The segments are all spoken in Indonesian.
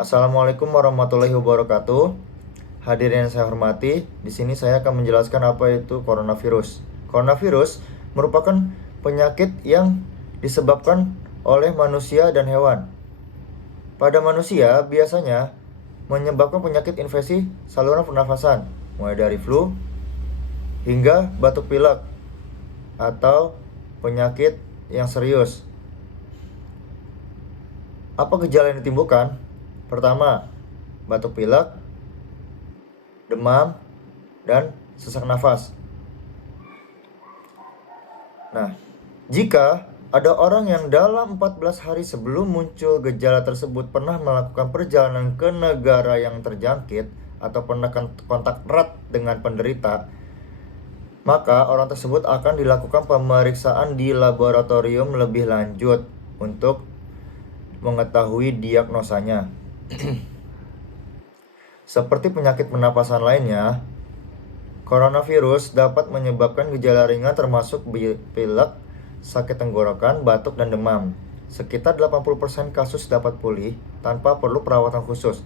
Assalamualaikum warahmatullahi wabarakatuh. Hadirin yang saya hormati, di sini saya akan menjelaskan apa itu coronavirus. Coronavirus merupakan penyakit yang disebabkan oleh manusia dan hewan. Pada manusia biasanya menyebabkan penyakit infeksi saluran pernafasan, mulai dari flu hingga batuk pilek atau penyakit yang serius. Apa gejala yang ditimbulkan? Pertama, batuk pilek, demam, dan sesak nafas. Nah, jika ada orang yang dalam 14 hari sebelum muncul gejala tersebut pernah melakukan perjalanan ke negara yang terjangkit atau pernah kontak erat dengan penderita, maka orang tersebut akan dilakukan pemeriksaan di laboratorium lebih lanjut untuk mengetahui diagnosanya. Seperti penyakit pernapasan lainnya, coronavirus dapat menyebabkan gejala ringan termasuk pilek, sakit tenggorokan, batuk, dan demam. Sekitar 80% kasus dapat pulih tanpa perlu perawatan khusus.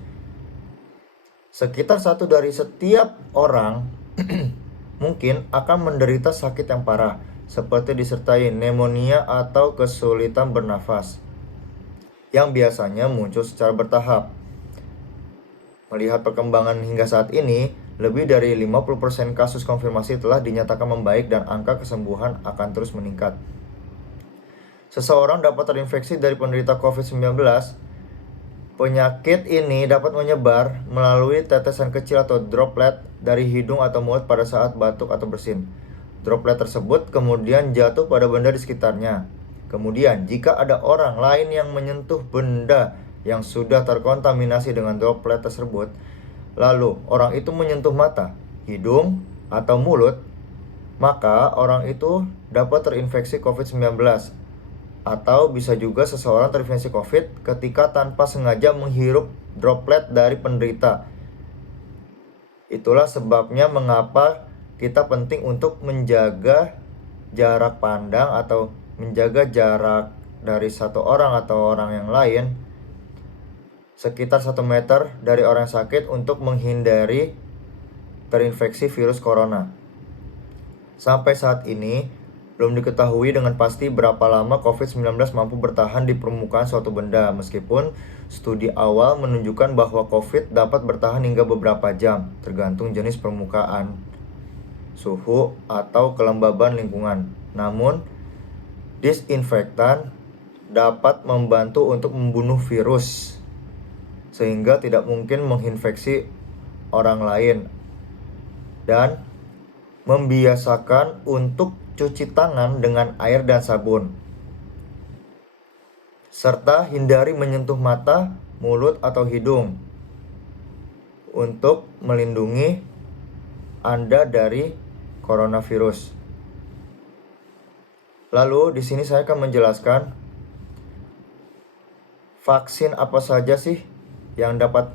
Sekitar 1 dari setiap orang mungkin akan menderita sakit yang parah, seperti disertai pneumonia atau kesulitan bernafas, yang biasanya muncul secara bertahap. Melihat perkembangan hingga saat ini, lebih dari 50% kasus konfirmasi telah dinyatakan membaik dan angka kesembuhan akan terus meningkat. Seseorang dapat terinfeksi dari penderita COVID-19. Penyakit ini dapat menyebar melalui tetesan kecil atau droplet dari hidung atau mulut pada saat batuk atau bersin. Droplet tersebut kemudian jatuh pada benda di sekitarnya. Kemudian, jika ada orang lain yang menyentuh benda yang sudah terkontaminasi dengan droplet tersebut, lalu orang itu menyentuh mata, hidung, atau mulut, maka orang itu dapat terinfeksi COVID-19. Atau bisa juga seseorang terinfeksi COVID ketika tanpa sengaja menghirup droplet dari penderita. Itulah sebabnya mengapa kita penting untuk menjaga jarak pandang atau menjaga jarak dari satu orang atau orang yang lain sekitar 1 meter dari orang sakit untuk menghindari terinfeksi virus corona. Sampai saat ini, belum diketahui dengan pasti berapa lama COVID-19 mampu bertahan di permukaan suatu benda, meskipun studi awal menunjukkan bahwa COVID dapat bertahan hingga beberapa jam, tergantung jenis permukaan, suhu, atau kelembaban lingkungan. Namun, disinfektan dapat membantu untuk membunuh virus, sehingga tidak mungkin menginfeksi orang lain, dan membiasakan untuk cuci tangan dengan air dan sabun, serta hindari menyentuh mata, mulut, atau hidung untuk melindungi Anda dari coronavirus. Lalu di sini saya akan menjelaskan vaksin apa saja sih yang dapat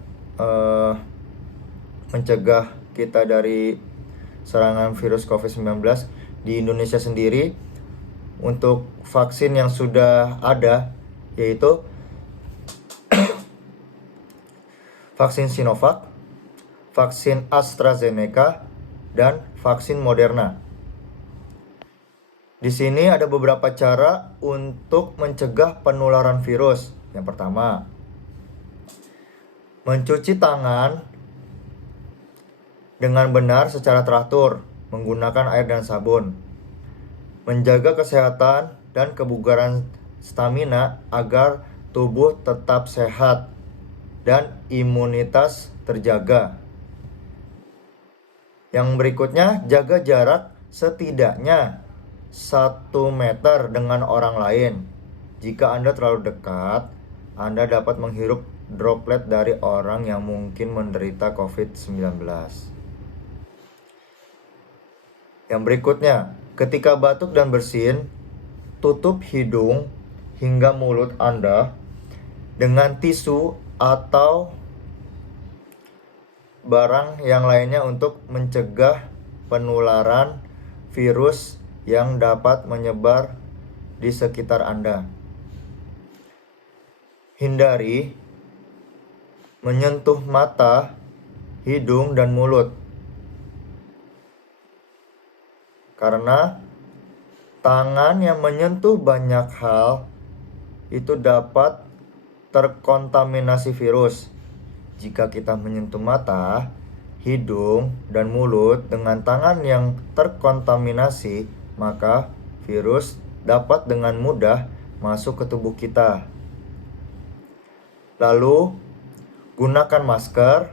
mencegah kita dari serangan virus COVID-19 di Indonesia sendiri. Untuk vaksin yang sudah ada yaitu vaksin Sinovac, vaksin AstraZeneca, dan vaksin Moderna. Di sini ada beberapa cara untuk mencegah penularan virus. Yang pertama, mencuci tangan dengan benar secara teratur menggunakan air dan sabun. Menjaga kesehatan dan kebugaran stamina agar tubuh tetap sehat dan imunitas terjaga. Yang berikutnya, jaga jarak setidaknya 1 meter dengan orang lain. Jika Anda terlalu dekat, Anda dapat menghirup droplet dari orang yang mungkin menderita COVID-19. Yang berikutnya, ketika batuk dan bersin, tutup hidung hingga mulut Anda dengan tisu atau barang yang lainnya untuk mencegah penularan virus yang dapat menyebar di sekitar Anda. Hindari menyentuh mata, hidung, dan mulut. Karena tangan yang menyentuh banyak hal itu dapat terkontaminasi virus. Jika kita menyentuh mata, hidung, dan mulut dengan tangan yang terkontaminasi, maka virus dapat dengan mudah masuk ke tubuh kita. Lalu, gunakan masker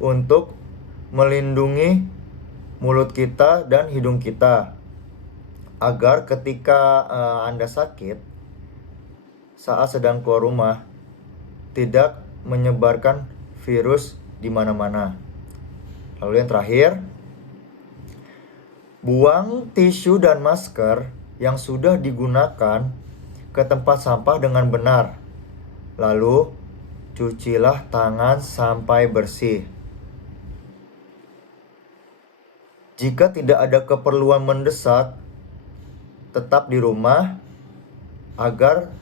untuk melindungi mulut kita dan hidung kita, agar ketika Anda sakit saat sedang keluar rumah tidak menyebarkan virus di mana-mana. Lalu yang terakhir, buang tisu dan masker yang sudah digunakan ke tempat sampah dengan benar. Lalu cucilah tangan sampai bersih. Jika tidak ada keperluan mendesak, tetap di rumah agar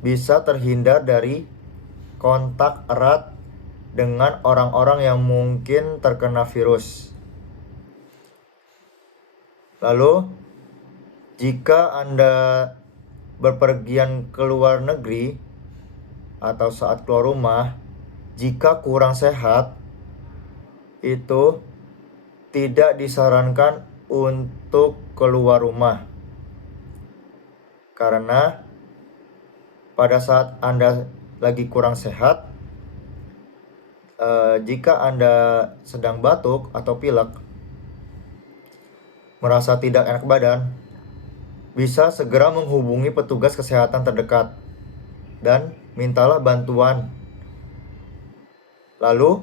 bisa terhindar dari kontak erat dengan orang-orang yang mungkin terkena virus. Lalu, jika Anda berpergian ke luar negeri atau saat keluar rumah, jika kurang sehat, itu tidak disarankan untuk keluar rumah. Karena pada saat Anda lagi kurang sehat, jika Anda sedang batuk atau pilek, merasa tidak enak badan, bisa segera menghubungi petugas kesehatan terdekat dan mintalah bantuan. Lalu,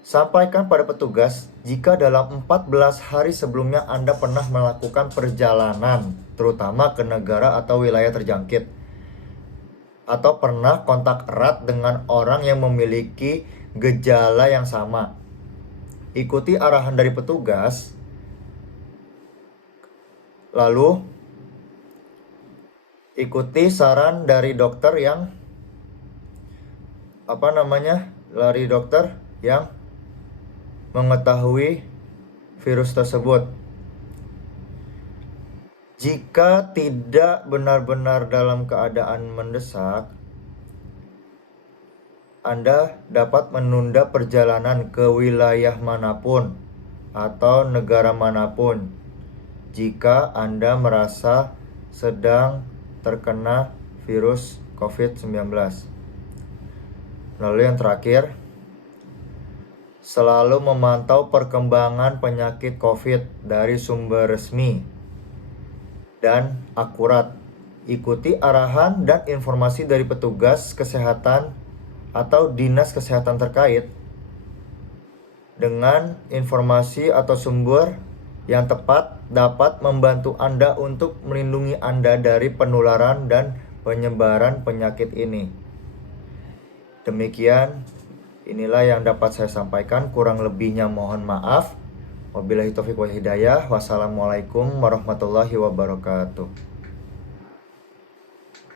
sampaikan pada petugas jika dalam 14 hari sebelumnya Anda pernah melakukan perjalanan, terutama ke negara atau wilayah terjangkit, atau pernah kontak erat dengan orang yang memiliki gejala yang sama. Ikuti arahan dari petugas, lalu ikuti saran dari dokter yang mengetahui virus tersebut. Jika tidak benar-benar dalam keadaan mendesak, Anda dapat menunda perjalanan ke wilayah manapun atau negara manapun jika Anda merasa sedang terkena virus COVID-19. Lalu yang terakhir, selalu memantau perkembangan penyakit COVID dari sumber resmi dan akurat. Ikuti arahan dan informasi dari petugas kesehatan atau dinas kesehatan terkait dengan informasi atau sumber yang tepat dapat membantu Anda untuk melindungi Anda dari penularan dan penyebaran penyakit ini. Demikian, inilah yang dapat saya sampaikan. Kurang lebihnya mohon maaf. Wabillahi taufiq wal hidayah. Wassalamualaikum warahmatullahi wabarakatuh.